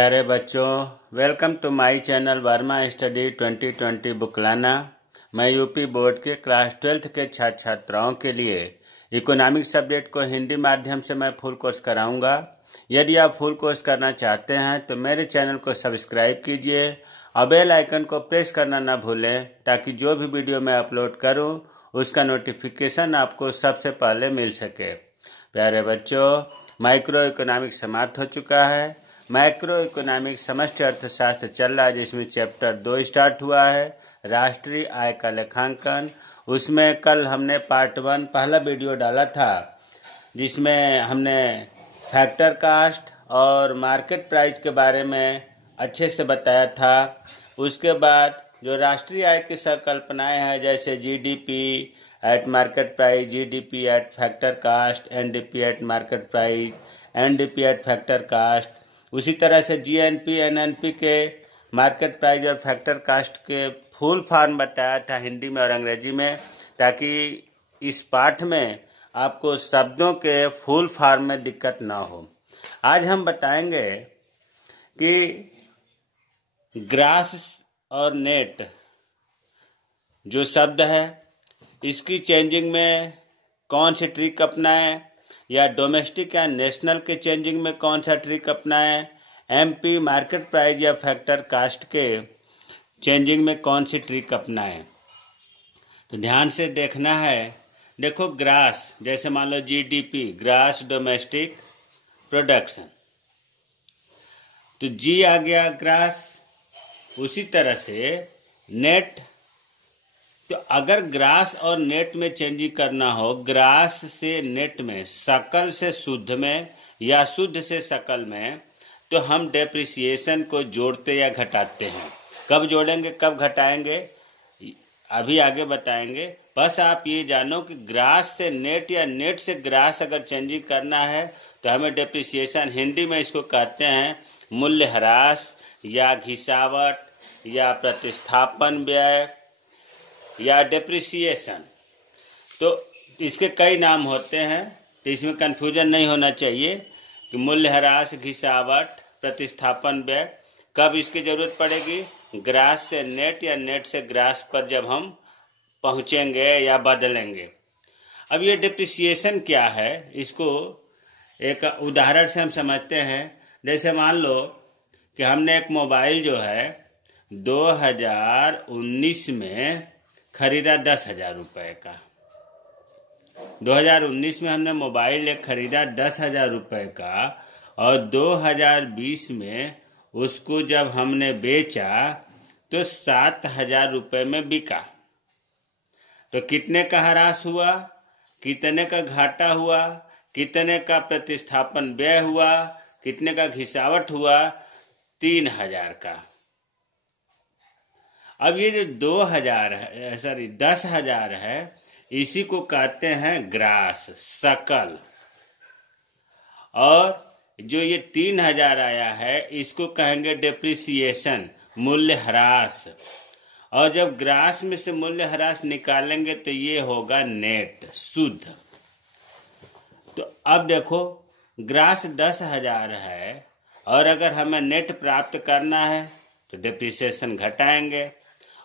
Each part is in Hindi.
प्यारे बच्चों, welcome to my channel Verma study 2020 बुकलाना। मैं यूपी बोर्ड के क्लास 12th के छात्र छात्राओं के लिए इकोनॉमिक सब्जेक्ट को हिंदी माध्यम से मैं फुल कोर्स कराऊंगा। यदि आप फुल कोर्स करना चाहते हैं तो मेरे चैनल को सब्सक्राइब कीजिए और बेल आइकन को प्रेस करना ना भूलें, ताकि जो भी वीडियो मैं अपलोड करूं उसका नोटिफिकेशन आपको सबसे पहले मिल सके। प्यारे बच्चों, माइक्रो इकोनॉमिक समाप्त हो चुका है। माइक्रो इकोनॉमिक समष्टि अर्थशास्त्र चल रहा है, जिसमें चैप्टर 2 स्टार्ट हुआ है, राष्ट्रीय आय का लेखांकन। उसमें कल हमने पार्ट 1 पहला वीडियो डाला था, जिसमें हमने फैक्टर कास्ट और मार्केट प्राइस के बारे में अच्छे से बताया था। उसके बाद जो राष्ट्रीय आय की संकल्पनाएं हैं, जैसे GDP at market price, GDP at factor cost, NDP at market price, NDP at factor cost, उसी तरह से जीएनपी एनएनपी के मार्केट प्राइस और फैक्टर कास्ट के फुल फॉर्म बताया था हिंदी में और अंग्रेजी में, ताकि इस पाठ में आपको शब्दों के फुल फॉर्म में दिक्कत ना हो। आज हम बताएंगे कि ग्रास और नेट जो शब्द है, इसकी चेंजिंग में कौन सी ट्रिक अपनाएं, या डोमेस्टिक या नेशनल के चेंजिंग में कौन सा ट्रिक अपनाएं, एमपी मार्केट प्राइस या फैक्टर कास्ट के चेंजिंग में कौन सी ट्रिक अपनाएं। तो ध्यान से देखना है। देखो, ग्रास जैसे मान लो जीडीपी, ग्रास डोमेस्टिक प्रोडक्शन, तो जी आ गया ग्रास। उसी तरह से नेट, तो अगर ग्रास और नेट में चेंजिंग करना हो, ग्रास से नेट में, सकल से शुद्ध में या शुद्ध से सकल में, तो हम डेप्रिसिएशन को जोड़ते या घटाते हैं। कब जोड़ेंगे कब घटाएंगे अभी आगे बताएंगे। बस आप ये जानो कि ग्रास से नेट या नेट से ग्रास अगर चेंजिंग करना है तो हमें डेप्रिसिएशन, हिंदी में इसको कहते हैं मूल्यह्रास या घिसावट या प्रतिस्थापन व्यय या डेप्रिसिएशन। तो इसके कई नाम होते हैं, तो इसमें कन्फ्यूजन नहीं होना चाहिए कि मूल्यह्रास, घिसावट, प्रतिस्थापन व्यय कब इसकी जरूरत पड़ेगी। ग्रास से नेट या नेट से ग्रास पर जब हम पहुंचेंगे या बदलेंगे। अब ये डेप्रिसिएशन क्या है, इसको एक उदाहरण से हम समझते हैं। जैसे मान लो कि हमने एक मोबाइल जो है 2019 में खरीदा 10,000 रुपये का। 2019 में हमने मोबाइल एक खरीदा 10,000 रुपये का, और 2020 में उसको जब हमने बेचा तो 7,000 रुपये में बिका। तो कितने का ह्रास हुआ, कितने का घाटा हुआ, कितने का प्रतिस्थापन व्यय हुआ, कितने का घिसावट हुआ, 3,000 का। अब ये जो 10,000 है, इसी को कहते हैं ग्रास, सकल। और जो ये 3,000 आया है, इसको कहेंगे डेप्रिसिएशन, मूल्यह्रास। और जब ग्रास में से मूल्यह्रास निकालेंगे तो ये होगा नेट, शुद्ध। तो अब देखो, ग्रास 10,000 है, और अगर हमें नेट प्राप्त करना है तो डेप्रिसिएशन घटाएंगे,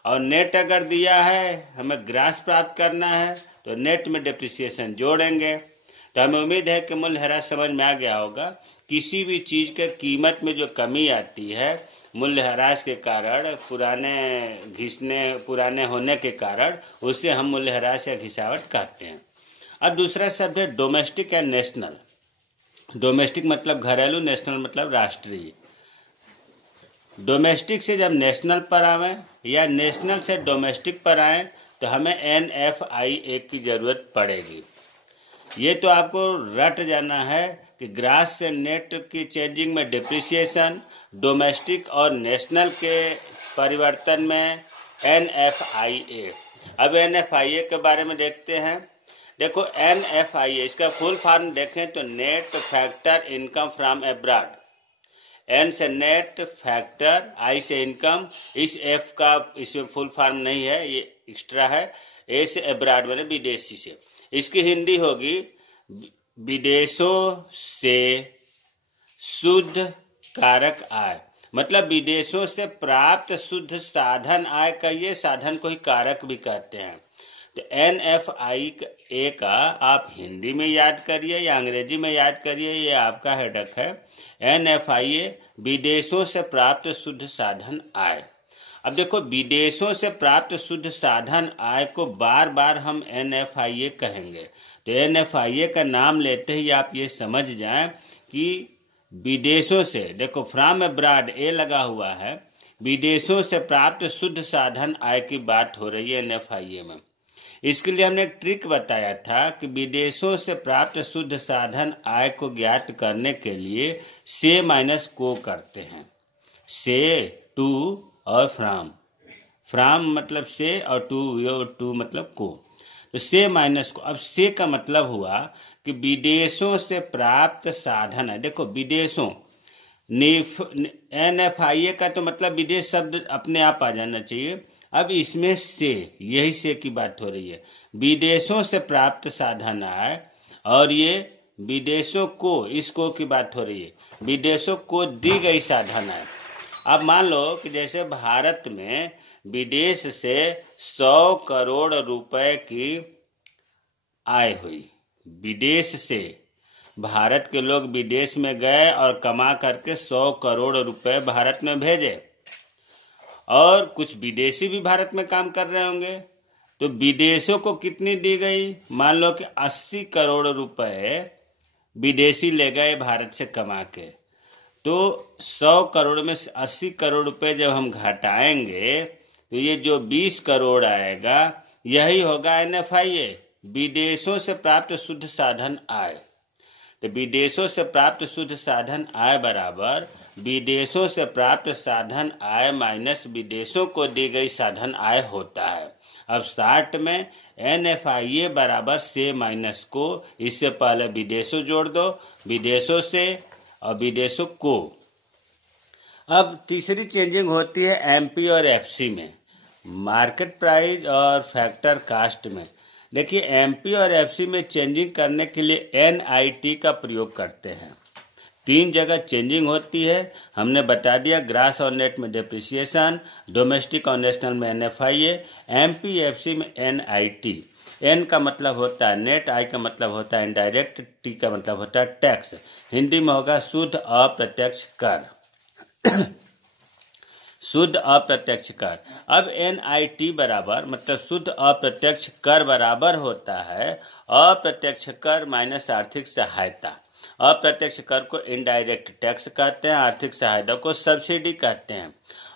और नेट अगर दिया है, हमें ग्रास प्राप्त करना है तो नेट में डेप्रिसिएशन जोड़ेंगे। तो हमें उम्मीद है कि मूल्यह्रास समझ में आ गया होगा। किसी भी चीज़ के कीमत में जो कमी आती है मूल्यह्रास के कारण, पुराने होने के कारण, उसे हम मूल्यह्रास या घिसावट कहते हैं। अब दूसरा शब्द है डोमेस्टिक या नेशनल। डोमेस्टिक मतलब घरेलू, नेशनल मतलब राष्ट्रीय। डोमेस्टिक से जब नेशनल पर आवे या नेशनल से डोमेस्टिक पर आए तो हमें NFIA की जरूरत पड़ेगी। ये तो आपको रट जाना है कि ग्रास से नेट की चेंजिंग में डेप्रिसिएशन, डोमेस्टिक और नेशनल के परिवर्तन में NFIA। अब NFIA के बारे में देखते हैं। देखो, NFIA इसका फुल फॉर्म देखें तो net factor income from abroad. N से नेट, फैक्टर, I से इनकम। इस F का इसमें फुल फॉर्म नहीं है, ये एक्स्ट्रा है। A से एब्रॉड मैंने विदेशी से। इसकी हिंदी होगी विदेशों से शुद्ध कारक आय, मतलब विदेशों से प्राप्त शुद्ध साधन आय का ये साधन को ही कारक भी कहते हैं। तो NFIA का आप हिंदी में याद करिए या अंग्रेजी में याद करिए, ये आपका हेडक है। NFIA विदेशों से प्राप्त शुद्ध साधन आय। अब देखो, विदेशों से प्राप्त शुद्ध साधन आय को बार बार हम NFIA कहेंगे। तो NFIA का नाम लेते ही आप ये समझ जाएं कि विदेशों से, देखो फ्रॉम अब्रॉड ए लगा हुआ है, विदेशों से प्राप्त शुद्ध साधन आय की बात हो रही है NFIA में। इसके लिए हमने एक ट्रिक बताया था कि विदेशों से प्राप्त शुद्ध साधन आय को ज्ञात करने के लिए से माइनस को करते हैं। से, टू और फ्राम मतलब से और टू मतलब को। तो से माइनस को, अब से का मतलब हुआ कि विदेशों से प्राप्त साधन है। देखो विदेशों, NFIA का तो मतलब विदेश शब्द अपने आप आ जाना चाहिए। अब इसमें से, यही से की बात हो रही है, विदेशों से प्राप्त साधन आय, और ये विदेशों को, इसको की बात हो रही है, विदेशों को दी गई साधन आय। अब मान लो कि जैसे भारत में विदेश से 100 करोड़ रुपए की आय हुई। विदेश से भारत के लोग विदेश में गए और कमा करके 100 करोड़ रुपए भारत में भेजे, और कुछ विदेशी भी भारत में काम कर रहे होंगे। तो विदेशों को कितनी दी गई? मान लो कि 80 करोड़ रुपए विदेशी ले गए भारत से कमा के। तो 100 करोड़ में से 80 करोड़ रुपए जब हम घटाएंगे तो ये जो 20 करोड़ आएगा, यही होगा NFIA, विदेशों से प्राप्त शुद्ध साधन आय। तो विदेशों से प्राप्त शुद्ध साधन आय बराबर विदेशों से प्राप्त साधन आय माइनस विदेशों को दी गई साधन आय होता है। अब स्टार्ट में NFIA बराबर से माइनस को, इससे पहले विदेशों जोड़ दो, विदेशों से और विदेशों को। अब तीसरी चेंजिंग होती है MP और FC में, मार्केट प्राइस और फैक्टर कास्ट में। देखिए MP और FC में चेंजिंग करने के लिए NIT का प्रयोग करते हैं। 3 जगह चेंजिंग होती है, हमने बता दिया। ग्रास और नेट में डेप्रिसिएशन, डोमेस्टिक और नेशनल में NFIA, MP FC में NIT। N का मतलब होता है नेट, I का मतलब होता है इनडायरेक्ट, T का मतलब होता है टैक्स। हिंदी में होगा शुद्ध अप्रत्यक्ष कर। शुद्ध अप्रत्यक्ष कर। अब NIT बराबर मतलब शुद्ध अप्रत्यक्ष कर बराबर होता है अप्रत्यक्ष कर माइनस आर्थिक सहायता। अप्रत्यक्ष कर को इनडायरेक्ट टैक्स कहते हैं, आर्थिक सहायता को सब्सिडी कहते हैं।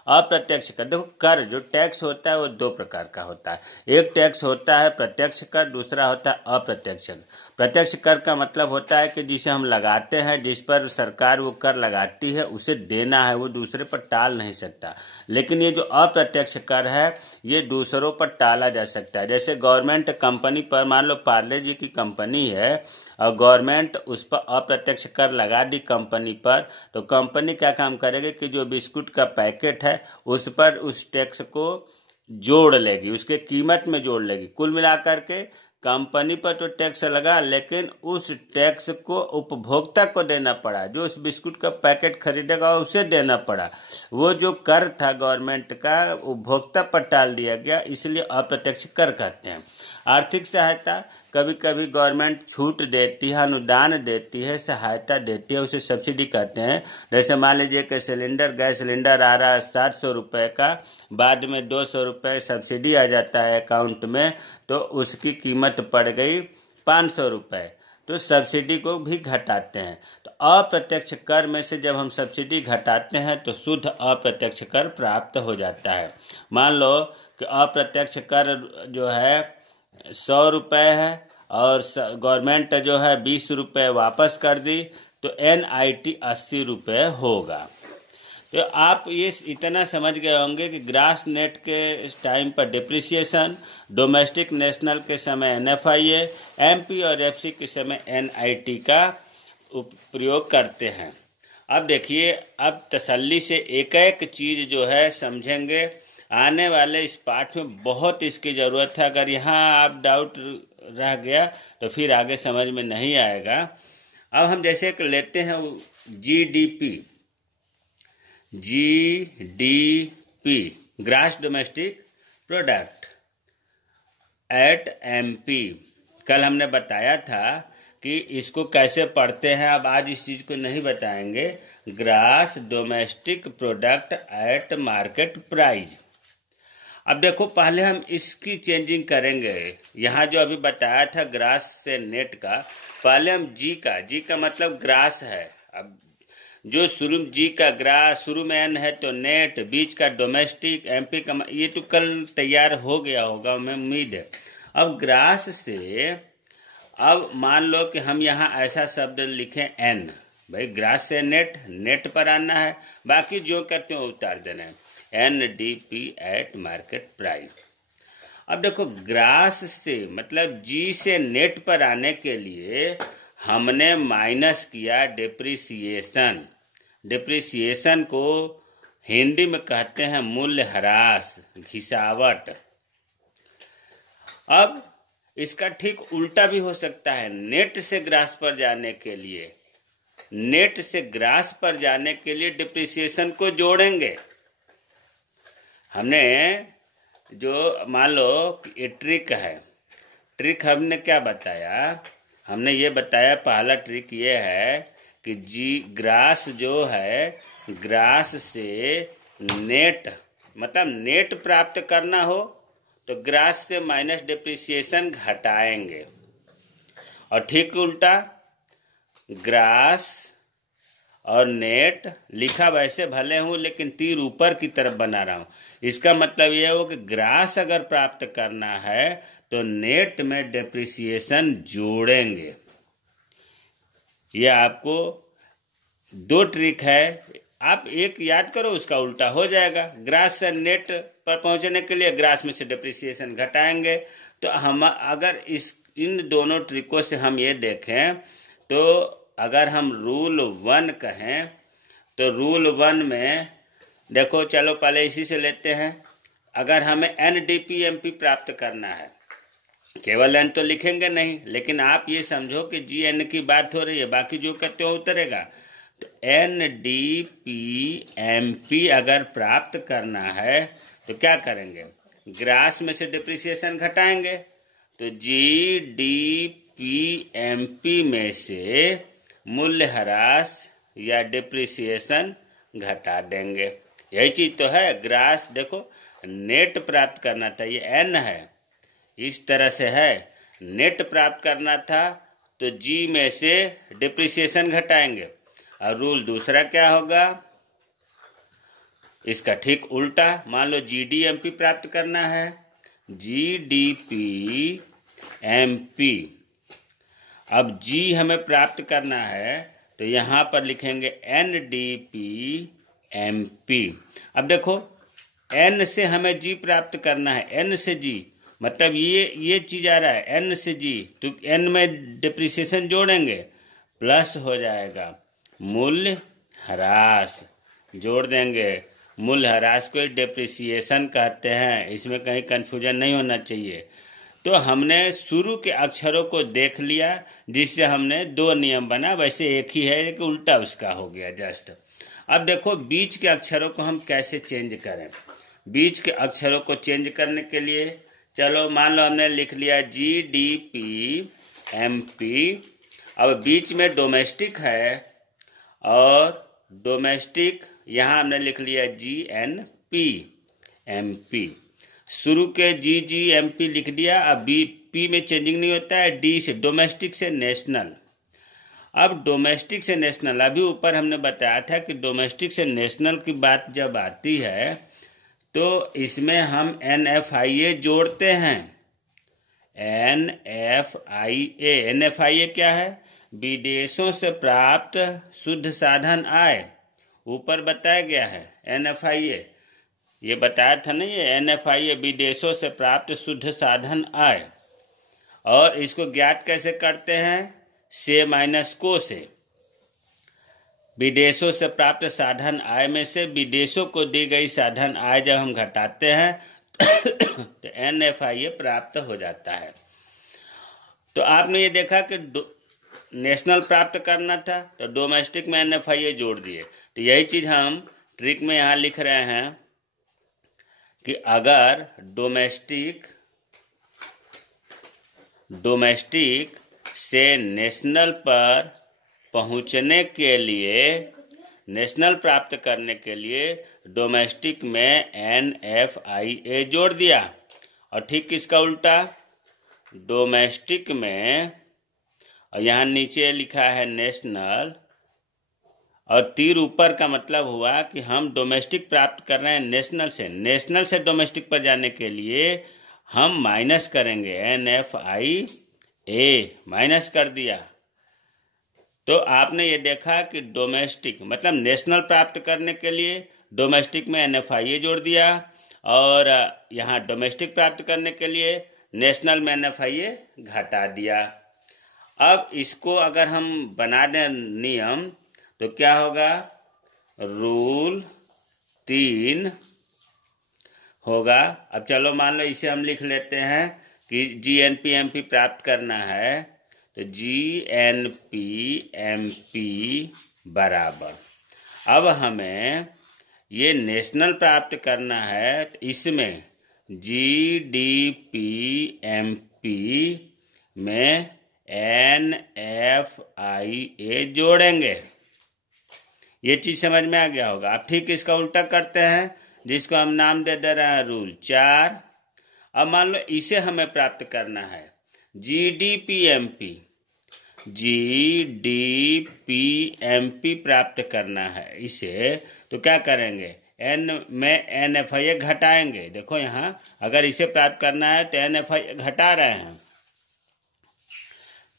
अप्रत्यक्ष कर, देखो कर जो टैक्स होता है वो 2 प्रकार का होता है। एक टैक्स होता है प्रत्यक्ष कर, दूसरा होता है अप्रत्यक्ष कर। प्रत्यक्ष कर का मतलब होता है कि जिसे हम लगाते हैं, जिस पर सरकार वो कर लगाती है, उसे देना है, वो दूसरे पर टाल नहीं सकता। लेकिन ये जो अप्रत्यक्ष कर है ये दूसरों पर टाला जा सकता है। जैसे गवर्नमेंट कंपनी पर, मान लो पार्ले जी की कंपनी है और गवर्नमेंट उस पर अप्रत्यक्ष कर लगा दी कंपनी पर, तो कंपनी क्या काम करेगी कि जो बिस्कुट का पैकेट है उस पर उस टैक्स को जोड़ लेगी, उसके कीमत में जोड़ लेगी। कुल मिलाकर के कंपनी पर तो टैक्स लगा, लेकिन उस टैक्स को उपभोक्ता को देना पड़ा, जो उस बिस्कुट का पैकेट खरीदेगा उसे देना पड़ा। वो जो कर था गवर्नमेंट का उपभोक्ता पर टाल दिया गया, इसलिए अप्रत्यक्ष कर कहते हैं। आर्थिक सहायता, कभी कभी गवर्नमेंट छूट देती है, अनुदान देती है, सहायता देती है, उसे सब्सिडी कहते हैं। जैसे मान लीजिए कि सिलेंडर, गैस सिलेंडर आ रहा है 700 रुपये का, बाद में 200 रुपये सब्सिडी आ जाता है अकाउंट में, तो उसकी कीमत पड़ गई 500 रुपये, तो सब्सिडी को भी घटाते हैं। तो अप्रत्यक्ष कर में से जब हम सब्सिडी घटाते हैं तो शुद्ध अप्रत्यक्ष कर प्राप्त हो जाता है। मान लो कि अप्रत्यक्ष कर जो है 100 रुपये है और गवर्नमेंट जो है 20 रुपये वापस कर दी, तो NIT 80 रुपये होगा। तो आप ये इतना समझ गए होंगे कि ग्रास नेट के टाइम पर डिप्रिसिएशन, डोमेस्टिक नेशनल के समय NFIA, MP और FC के समय NIT का प्रयोग करते हैं। अब देखिए, अब तसल्ली से एक एक चीज़ जो है समझेंगे। आने वाले इस पाठ में बहुत इसकी ज़रूरत है। अगर यहाँ आप डाउट रह गया तो फिर आगे समझ में नहीं आएगा। अब हम जैसे कि लेते हैं GDP। GDP grass domestic product at MP। कल हमने बताया था कि इसको कैसे पढ़ते हैं, अब आज इस चीज को नहीं बताएंगे। Grass domestic product at market price. अब देखो, पहले हम इसकी चेंजिंग करेंगे। यहाँ जो अभी बताया था ग्रास से नेट का, पहले हम जी का मतलब ग्रास है। अब जो शुरू जी का ग्रास, शुरू में एन है तो नेट, बीच का डोमेस्टिक, MP का, ये तो कल तैयार हो गया होगा, मैं उम्मीद है। अब ग्रास से, अब मान लो कि हम यहाँ ऐसा शब्द लिखें एन, भाई ग्रास से नेट पर आना है, बाकी जो करते हो उतार देना है। NDP eight market price. अब देखो, ग्रास से मतलब जी से नेट पर आने के लिए हमने माइनस किया डिप्रिसिएशन। डिप्रिसिएशन को हिंदी में कहते हैं मूल्यह्रास, घिसावट। अब इसका ठीक उल्टा भी हो सकता है। नेट से ग्रास पर जाने के लिए, नेट से ग्रास पर जाने के लिए डिप्रिसिएशन को जोड़ेंगे। हमने जो मान लो ये ट्रिक है, ट्रिक हमने क्या बताया, हमने ये बताया पहला ट्रिक ये है कि जी ग्रास जो है, ग्रास से नेट मतलब नेट प्राप्त करना हो तो ग्रास से माइनस डिप्रिसिएशन घटाएंगे, और ठीक उल्टा ग्रास और नेट लिखा वैसे भले हूं लेकिन तीर ऊपर की तरफ बना रहा हूं। इसका मतलब यह हो कि ग्रास अगर प्राप्त करना है तो नेट में डिप्रिसिएशन जोड़ेंगे। यह आपको दो ट्रिक है, आप एक याद करो, उसका उल्टा हो जाएगा। ग्रास से नेट पर पहुंचने के लिए ग्रास में से डिप्रिसिएशन घटाएंगे। तो हम अगर इन दोनों ट्रिकों से हम ये देखें तो अगर हम रूल 1 कहें तो रूल 1 में देखो, चलो पहले इसी से लेते हैं। अगर हमें NDP MP प्राप्त करना है, केवल एन तो लिखेंगे नहीं, लेकिन आप ये समझो कि GN की बात हो रही है, बाकी जो कहते हो उतरेगा। तो NDP MP अगर प्राप्त करना है तो क्या करेंगे, ग्रास में से डिप्रिसिएशन घटाएंगे। तो GDP MP में से मूल्यह्रास या डिप्रिसिएशन घटा देंगे। यही चीज तो है। ग्रास देखो, नेट प्राप्त करना था, ये एन है, इस तरह से है। नेट प्राप्त करना था तो जी में से डिप्रिसिएशन घटाएंगे। और रूल दूसरा क्या होगा, इसका ठीक उल्टा। मान लो GDMP प्राप्त करना है, GDP MP। अब जी हमें प्राप्त करना है तो यहां पर लिखेंगे NDP MP। अब देखो, N से हमें जी प्राप्त करना है, N से जी मतलब ये चीज आ रहा है N से जी, तो N में डिप्रिसिएशन जोड़ेंगे, प्लस हो जाएगा मूल्य ह्रास, जोड़ देंगे। मूल्य ह्रास को डिप्रिसिएशन कहते हैं, इसमें कहीं कंफ्यूजन नहीं होना चाहिए। तो हमने शुरू के अक्षरों को देख लिया, जिससे हमने दो नियम बना, वैसे एक ही है कि उल्टा उसका हो गया जस्ट। अब देखो, बीच के अक्षरों को हम कैसे चेंज करें। बीच के अक्षरों को चेंज करने के लिए, चलो मान लो हमने लिख लिया GDP MP। अब बीच में डोमेस्टिक है और डोमेस्टिक यहाँ हमने लिख लिया GNP MP। शुरू के GGMP लिख दिया। अब पी में चेंजिंग नहीं होता है, डी से डोमेस्टिक से नेशनल। अब डोमेस्टिक से नेशनल, अभी ऊपर हमने बताया था कि डोमेस्टिक से नेशनल की बात जब आती है तो इसमें हम NFIA जोड़ते हैं। NFIA क्या है, विदेशों से प्राप्त शुद्ध साधन आय, ऊपर बताया गया है NFIA, ये बताया था ना, ये NFIA विदेशों से प्राप्त शुद्ध साधन आय। और इसको ज्ञात कैसे करते हैं, से माइनस को से। विदेशों से प्राप्त साधन आय में से विदेशों को दी गई साधन आय जब हम घटाते हैं तो NFIA प्राप्त हो जाता है। तो आपने ये देखा कि नेशनल प्राप्त करना था तो डोमेस्टिक में NFIA जोड़ दिए। तो यही चीज हम ट्रिक में यहाँ लिख रहे हैं कि अगर डोमेस्टिक से नेशनल पर पहुंचने के लिए, नेशनल प्राप्त करने के लिए डोमेस्टिक में NFIA जोड़ दिया, और ठीक इसका उल्टा डोमेस्टिक में, और यहाँ नीचे लिखा है नेशनल, और तीर ऊपर का मतलब हुआ कि हम डोमेस्टिक प्राप्त कर रहे हैं नेशनल से डोमेस्टिक पर जाने के लिए हम माइनस करेंगे, NFIA माइनस कर दिया। तो आपने ये देखा कि डोमेस्टिक मतलब नेशनल प्राप्त करने के लिए डोमेस्टिक में NFIA जोड़ दिया, और यहाँ डोमेस्टिक प्राप्त करने के लिए नेशनल में NFIA घटा दिया। अब इसको अगर हम बना दें नियम तो क्या होगा, रूल 3 होगा। अब चलो मान लो इसे हम लिख लेते हैं कि GNP-MP प्राप्त करना है, तो GNP-MP बराबर, अब हमें ये नेशनल प्राप्त करना है, तो इसमें GDP-MP में NFIA जोड़ेंगे। ये चीज समझ में आ गया होगा। अब ठीक इसका उल्टा करते हैं, जिसको हम नाम दे रहे हैं रूल 4। अब मान लो इसे हमें प्राप्त करना है, GDP-MP प्राप्त करना है इसे, तो क्या करेंगे, N में NFIA घटाएंगे। देखो यहाँ अगर इसे प्राप्त करना है तो NFIA घटा रहे हैं,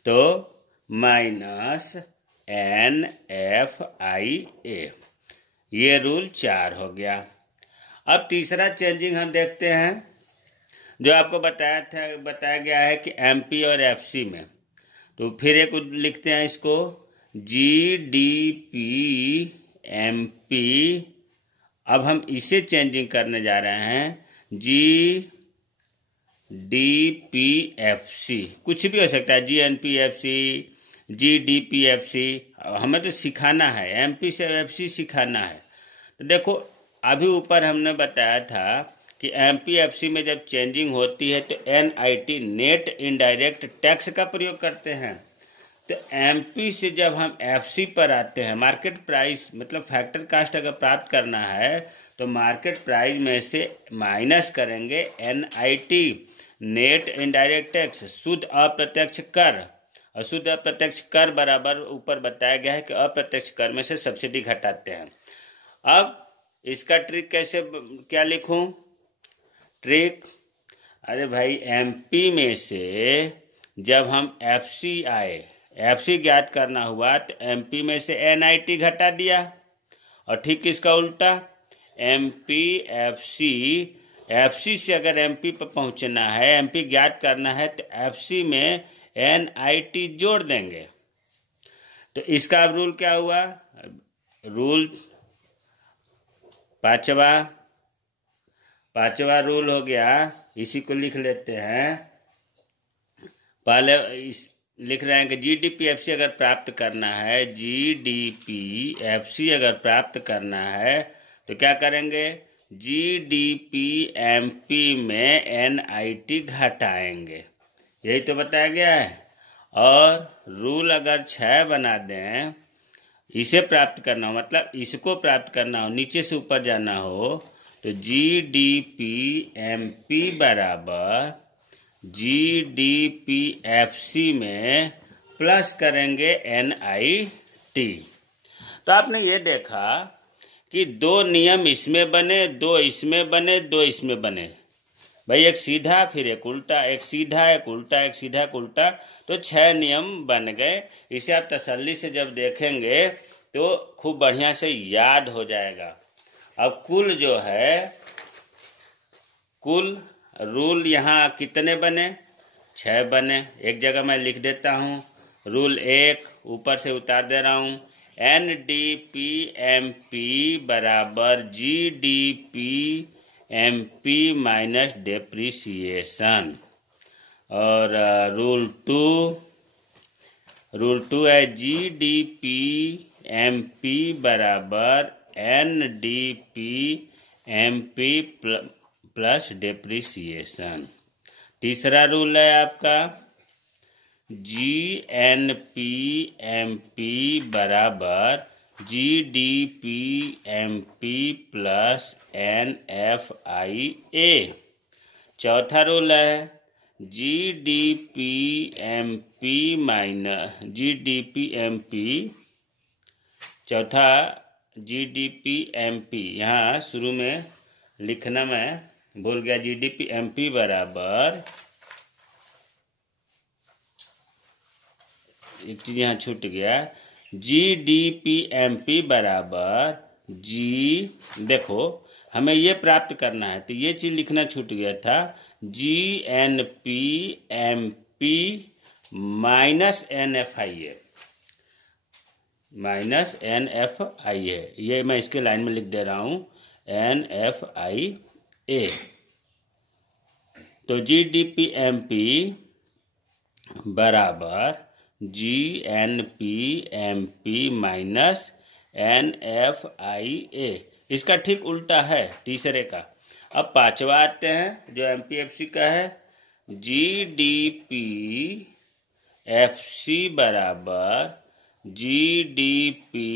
तो माइनस NFIA, ये रूल 4 हो गया। अब तीसरा चेंजिंग हम देखते हैं, जो आपको बताया गया है कि MP और FC में, तो फिर एक लिखते हैं इसको, GDP-MP। अब हम इसे चेंजिंग करने जा रहे हैं, GDP-FC, कुछ भी हो सकता है, GNP-FC, GDP-FC, हमें तो सिखाना है, MP से FC सिखाना है। तो देखो अभी ऊपर हमने बताया था कि MP-FC में जब चेंजिंग होती है तो NIT नेट इनडायरेक्ट टैक्स का प्रयोग करते हैं। तो MP से जब हम FC पर आते हैं, मार्केट प्राइस मतलब फैक्टर कास्ट अगर प्राप्त करना है तो मार्केट प्राइस में से माइनस करेंगे NIT नेट इनडायरेक्ट टैक्स, शुद्ध अप्रत्यक्ष कर, और शुद्ध अप्रत्यक्ष कर बराबर ऊपर बताया गया है कि अप्रत्यक्ष कर में से सब्सिडी घटाते हैं। अब इसका ट्रिक कैसे, क्या लिखूं ट्रिक, अरे भाई MP में से जब हम FC ज्ञात करना हुआ तो MP में से NIT घटा दिया, और ठीक इसका उल्टा FC से अगर MP पर पहुंचना है, MP ज्ञात करना है, तो FC में NIT जोड़ देंगे। तो इसका अब रूल क्या हुआ, रूल पांचवा रूल हो गया। इसी को लिख लेते हैं, पहले लिख रहे हैं कि GDP-FC अगर प्राप्त करना है, GDP-FC अगर प्राप्त करना है तो क्या करेंगे, GDP-MP में NIT घटाएंगे, यही तो बताया गया है। और रूल अगर 6 बना दें, इसे प्राप्त करना हो मतलब इसको प्राप्त करना हो, नीचे से ऊपर जाना हो, तो GDP-MP बराबर GDP-FC में प्लस करेंगे NIT। तो आपने ये देखा कि 2 नियम इसमें बने, 2 इसमें बने, 2 इसमें बने। भाई एक सीधा फिर एक उल्टा, एक सीधा एक उल्टा, एक सीधा एक उल्टा, तो 6 नियम बन गए। इसे आप तसल्ली से जब देखेंगे तो खूब बढ़िया से याद हो जाएगा। अब कुल जो है, कुल रूल यहाँ कितने बने, 6 बने। एक जगह मैं लिख देता हूँ, रूल 1 ऊपर से उतार दे रहा हूँ, NDP-MP बराबर GDP-MP माइनस डेप्रिसिएशन। और रूल 2 है GDP-MP बराबर NDPMP प्लस डेप्रिसिएशन। तीसरा रूल है आपका GNPMP बराबर GDPMP प्लस NFIA। चौथा रूल है GDPMP माइनस GDPMP। चौथा GDPMP, यहाँ शुरू में लिखना मैं भूल गया। GDPMP बराबर, एक चीज यहाँ छूट गया, GDPMP बराबर देखो हमें ये प्राप्त करना है तो ये चीज लिखना छूट गया था। GNPMP minus NFIA, minus NFIA, ये मैं इसके लाइन में लिख दे रहा हूं NFIA। तो GDPMP बराबर GNPMP माइनस NFIA। इसका ठीक उल्टा है तीसरे का। अब पांचवा आते हैं जो MPFC का है, GDPFC बराबर GDPMP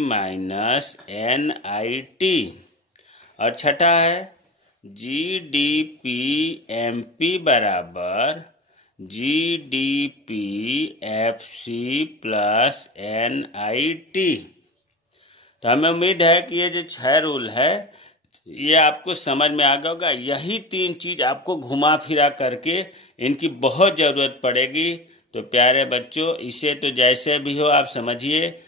माइनस NIT। और छठा है GDPMP बराबर GDPFC प्लस NIT। तो हमें उम्मीद है कि ये जो 6 रूल है ये आपको समझ में आ गया होगा। यही 3 चीज आपको घुमा फिरा करके इनकी बहुत ज़रूरत पड़ेगी। तो प्यारे बच्चों, इसे तो जैसे भी हो आप समझिए,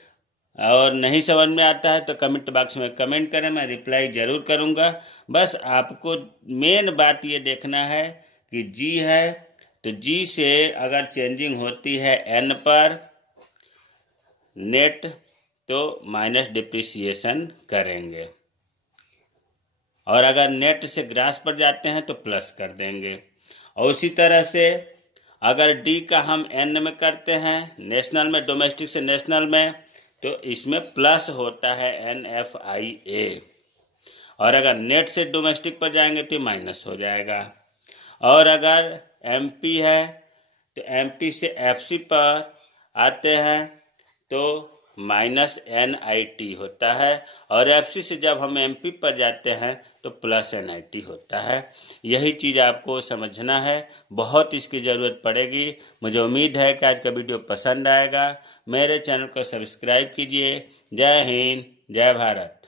और नहीं समझ में आता है तो कमेंट बॉक्स में कमेंट करें, मैं रिप्लाई ज़रूर करूँगा। बस आपको मेन बात ये देखना है कि G है तो G से अगर चेंजिंग होती है N पर नेट तो माइनस डिप्रिसिएशन करेंगे, और अगर नेट से ग्रास पर जाते हैं तो प्लस कर देंगे। और उसी तरह से अगर D का हम N में करते हैं, नेशनल में, डोमेस्टिक से नेशनल में, तो इसमें प्लस होता है NFIA, और अगर नेट से डोमेस्टिक पर जाएंगे तो माइनस हो जाएगा। और अगर MP है तो MP से FC पर आते हैं तो माइनस NIT होता है, और FC से जब हम MP पर जाते हैं तो प्लस NIT होता है। यही चीज़ आपको समझना है, बहुत इसकी ज़रूरत पड़ेगी। मुझे उम्मीद है कि आज का वीडियो पसंद आएगा। मेरे चैनल को सब्सक्राइब कीजिए। जय हिंद, जय भारत।